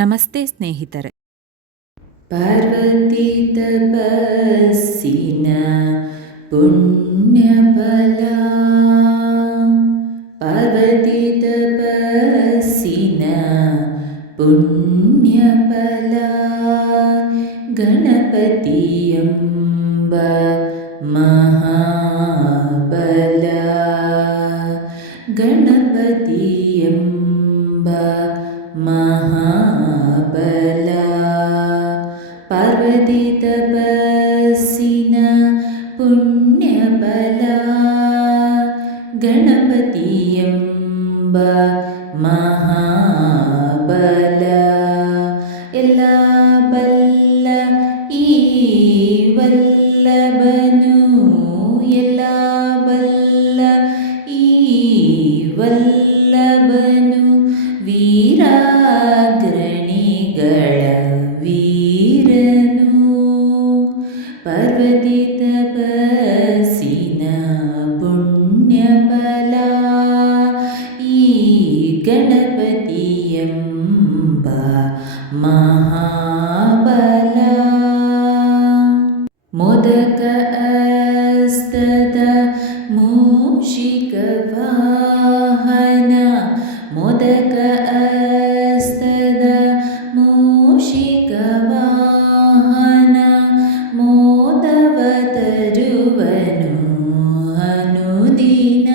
ನಮಸ್ತೆ ಸ್ನೇಹಿತರೆ. ಪಾರ್ವತಿ ತಪಸ್ಸಿನ ಪುಣ್ಯಫಲ. ಪಾರ್ವತಿ ತಪಸ್ಸಿನ ಪುಣ್ಯಫಲ. ಗಣಪತಿ ಎಂಬ ಮಹಾಬಲ. ಗಣಪತಿ ಎಂಬ ಮಹಾಬಲ. ಪಾರ್ವತಿ ತಪಸ್ಸಿನ ಪುಣ್ಯಫಲ. ಗಣಪತಿ ಎಂಬ ಮಹಾಬಲ. ಎಲ್ಲ ಬಲ್ಲ ಈ ವಲ್ಲಭನು. ಎಲ್ಲ ಬಲ್ಲ ಈ ವಲ್ಲಭನು. ವೀರಾಗ್ರಣಿಗಳ ವೀರನು. ಪಾರ್ವತಿ ತಪಸ್ಸಿನ ಪುಣ್ಯಫಲ. ಈ ಗಣಪತಿ ಎಂಬ ಮಹಾಬಲ. ಮೋದಕ ಹಸ್ತದ ಮೂಷಿಕ ವಾಹನ. ಮೋದಕ ಹಸ್ತದ ಮೂಷಿಕ ವಾಹನ. ಮೋದವ ತರುವನು ಅನುದಿನ.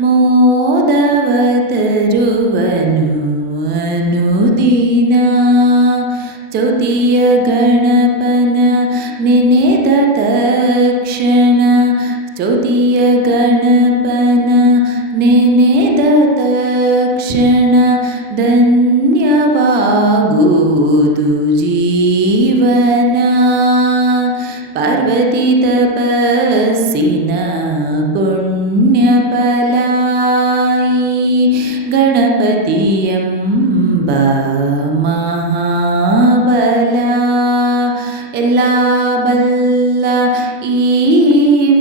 ಮೋದವ ತರುವನು ಅನುದಿನ. ಚೌತಿಯ ಗಣಪನ ನೆನೆದ ತಕ್ಷಣ. ಚೌತಿಯ ಗಣಪನ ನೆನೆದ ತಕ್ಷಣ. ಧನ್ಯವಾಗುವುದು ಜೀವನ. ಪಾರ್ವತಿ ತಪಸ್ಸಿನ ಪುಣ್ಯಫಲ. ಈ ಗಣಪತಿ ಎಂಬ ಮಹಾಬಲ. ಎಲ್ಲ ಬಲ್ಲ ಈ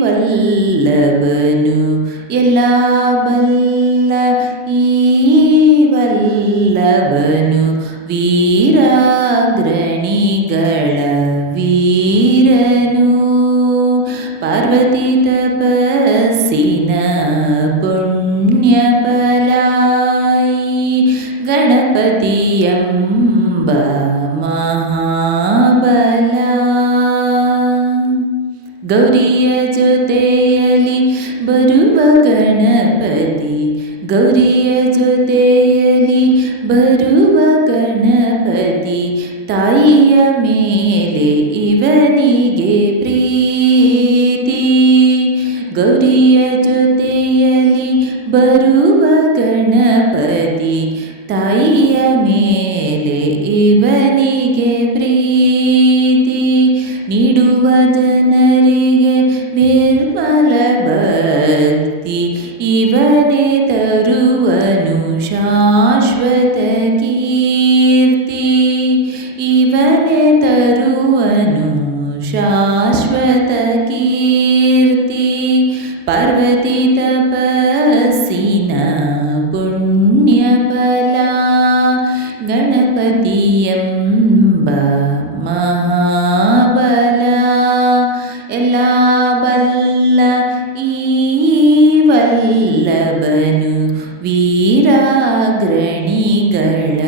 ವಲ್ಲಭನು. ಎಲ್ಲ ಬಲ್ಲ ಈ ವಲ್ಲಭನು. ವೀರಾಗ್ರಣಿಗಳ ವೀರನು. ಪಾರ್ವತಿ ತಪಸ್ಸಿನ ಪುಣ್ಯಫಲ. ಈ ಗಣಪತಿ ಎಂಬ ಮಹಾಬಲ. ಗೌರಿಯ ಜೊತೆಯಲ್ಲಿ ಬರುವ ಗಣಪತಿ. ಗೌರಿಯ ಜೊತೆಯಲ್ಲಿ ಬರುವ ಗಣಪತಿ. ತಾಯಿಯ ಮೇಲೆ ಇವನಿಗೆ ಪ್ರೀತಿ. ಗೌರಿಯ ಜೊತೆಯಲ್ಲಿ ಬರುವ ಗಣಪತಿ. ತಾಯಿಯ ಮೇಲೆ ಇವನಿಗೆ ಪ್ರೀತಿ. ನೀಡುವ ಜನರಿಗೆ ನಿರ್ಮಲ ಭಕ್ತಿ. ಇವನೇ ತರುವನು ಶಾಶ್ವತ ಕೀರ್ತಿ. ಇವನೇ ತರುವನು ಶಾಶ್ವತ ಕೀರ್ತಿ. ಪಾರ್ವತಿ ತಪಸ್ಸಿನ ಪುಣ್ಯಫಲ. ಗಣಪತಿ ಎಂಬ ಮಹಾಬಲ. ಎಲ್ಲ ಬಲ್ಲ ಈ ವಲ್ಲಭನು. ವೀರಾಗ್ರಣಿಗಳ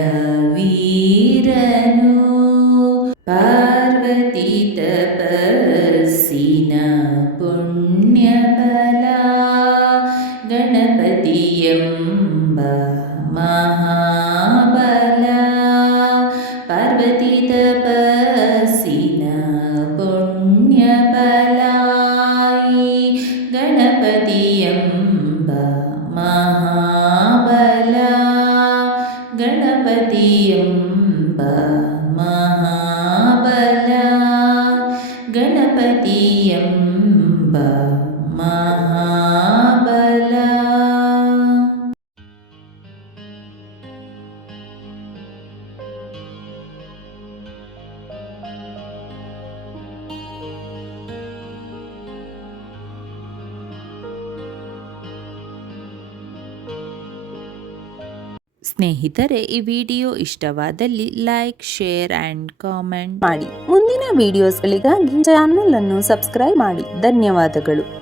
ವೀರನು. ಪಾರ್ವತಿ ತಪಸ್ಸಿನ ಪುಣ್ಯಫಲ. ಗಣಪತಿ ಎಂಬ ಮಹಾಬಲ. ಪಾರ್ವತಿ ತಪಸ್ಸಿನ ಪುಣ್ಯಫಲ. ಈ ಗಣಪತಿ ಎಂಬ ಮಹಾಬಲ. ಗಣಪತಿ ಎಂಬ ಮಹಾಬಲ. ಗಣಪತಿ ಎಂಬ ಮಹಾಬಲ. ಸ್ನೇಹಿತರೆ, ಈ ವಿಡಿಯೋ ಇಷ್ಟವಾದಲ್ಲಿ ಲೈಕ್, ಶೇರ್ ಆ್ಯಂಡ್ ಕಾಮೆಂಟ್ ಮಾಡಿ. ಮುಂದಿನ ವಿಡಿಯೋಸ್ಗಳಿಗಾಗಿ ಚಾನಲ್ ಅನ್ನು ಸಬ್ಸ್ಕ್ರೈಬ್ ಮಾಡಿ. ಧನ್ಯವಾದಗಳು.